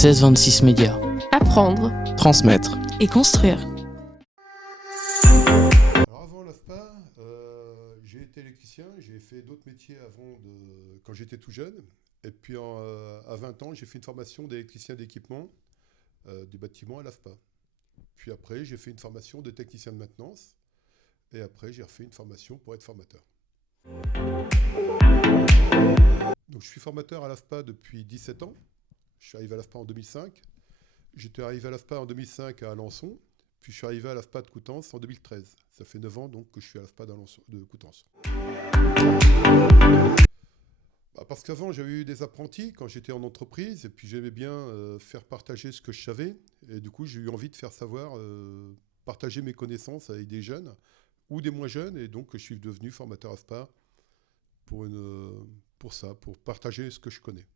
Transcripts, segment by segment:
1626 Médias. Apprendre Transmettre. et construire. Alors avant l'AFPA, j'ai été électricien, j'ai fait d'autres métiers quand j'étais tout jeune. Et puis à 20 ans, j'ai fait une formation d'électricien d'équipement du bâtiment à l'AFPA. Puis après, j'ai fait une formation de technicien de maintenance. Et après, j'ai refait une formation pour être formateur. Donc je suis formateur à l'AFPA depuis 17 ans. Je suis arrivé à l'AFPA en 2005. J'étais arrivé à l'AFPA en 2005 à Alençon. Puis je suis arrivé à l'AFPA de Coutances en 2013. Ça fait 9 ans donc que je suis à l'AFPA de Coutances. Parce qu'avant, j'avais eu des apprentis quand j'étais en entreprise. Et puis j'aimais bien faire partager ce que je savais. Et du coup, j'ai eu envie de faire savoir, partager mes connaissances avec des jeunes ou des moins jeunes. Et donc, je suis devenu formateur AFPA pour ça, pour partager ce que je connais.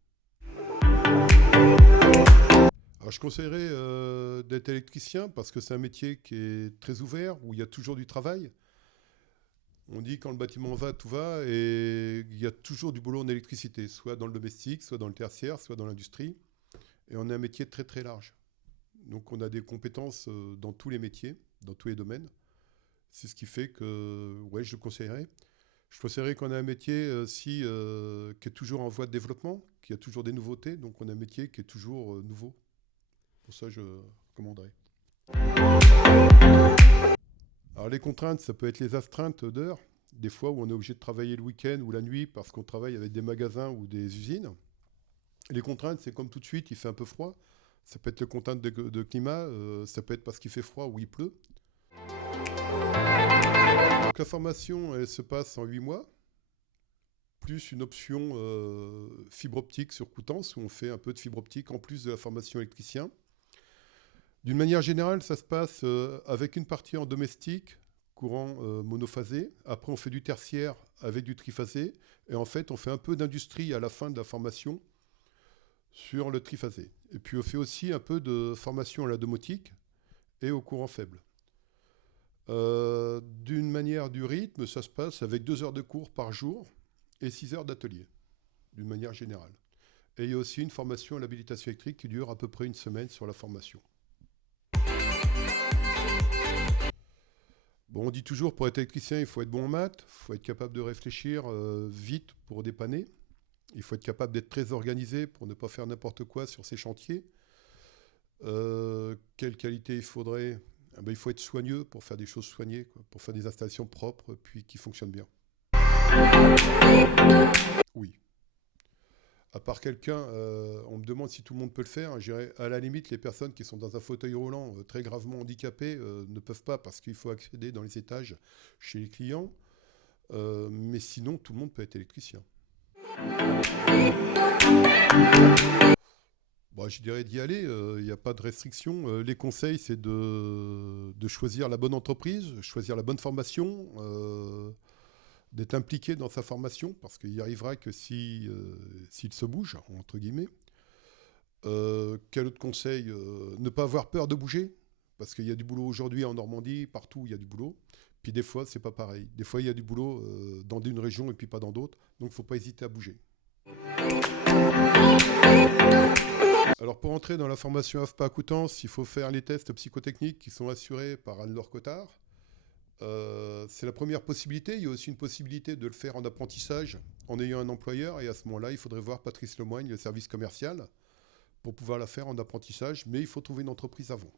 Alors, je conseillerais d'être électricien parce que c'est un métier qui est très ouvert, où il y a toujours du travail. On dit quand le bâtiment va, tout va, et il y a toujours du boulot en électricité, soit dans le domestique, soit dans le tertiaire, soit dans l'industrie. Et on a un métier très très large. Donc on a des compétences dans tous les métiers, dans tous les domaines. C'est ce qui fait que, ouais, je conseillerais. Je conseillerais qu'on a un métier qui est toujours en voie de développement, qui a toujours des nouveautés. Donc on a un métier qui est toujours nouveau. Pour ça, je recommanderais. Alors les contraintes, ça peut être les astreintes d'heures. Des fois où on est obligé de travailler le week-end ou la nuit parce qu'on travaille avec des magasins ou des usines. Les contraintes, c'est comme tout de suite, il fait un peu froid. Ça peut être les contraintes de climat, ça peut être parce qu'il fait froid ou il pleut. Donc la formation, elle se passe en 8 mois, plus une option fibre optique sur Coutances, où on fait un peu de fibre optique en plus de la formation électricien. D'une manière générale, ça se passe avec une partie en domestique, courant monophasé. Après, on fait du tertiaire avec du triphasé. Et en fait, on fait un peu d'industrie à la fin de la formation sur le triphasé. Et puis, on fait aussi un peu de formation à la domotique et au courant faible. D'une manière du rythme, ça se passe avec 2 heures de cours par jour et 6 heures d'atelier, d'une manière générale. Et il y a aussi une formation à l'habilitation électrique qui dure à peu près une semaine sur la formation. Bon, on dit toujours, pour être électricien, il faut être bon en maths, il faut être capable de réfléchir vite pour dépanner. Il faut être capable d'être très organisé pour ne pas faire n'importe quoi sur ses chantiers. Quelle qualité il faudrait ? Il faut être soigneux pour faire des choses soignées, quoi, pour faire des installations propres puis qui fonctionnent bien. Oui. À part quelqu'un, on me demande si tout le monde peut le faire. Je dirais, à la limite, les personnes qui sont dans un fauteuil roulant très gravement handicapées ne peuvent pas parce qu'il faut accéder dans les étages chez les clients. Mais sinon, tout le monde peut être électricien. Bon, je dirais d'y aller, il n'y a pas de restriction. Les conseils, c'est de choisir la bonne entreprise, choisir la bonne formation, d'être impliqué dans sa formation, parce qu'il n'y arrivera que s'il se bouge, entre guillemets. Quel autre conseil ? Ne pas avoir peur de bouger, parce qu'il y a du boulot aujourd'hui en Normandie, partout il y a du boulot. Puis des fois, c'est pas pareil. Des fois, il y a du boulot dans une région et puis pas dans d'autres, donc il ne faut pas hésiter à bouger. Alors pour entrer dans la formation AFPA à Coutances, il faut faire les tests psychotechniques qui sont assurés par Anne-Laure Cottard. C'est la première possibilité. Il y a aussi une possibilité de le faire en apprentissage en ayant un employeur. Et à ce moment-là, il faudrait voir Patrice Lemoigne, le service commercial, pour pouvoir la faire en apprentissage. Mais il faut trouver une entreprise avant.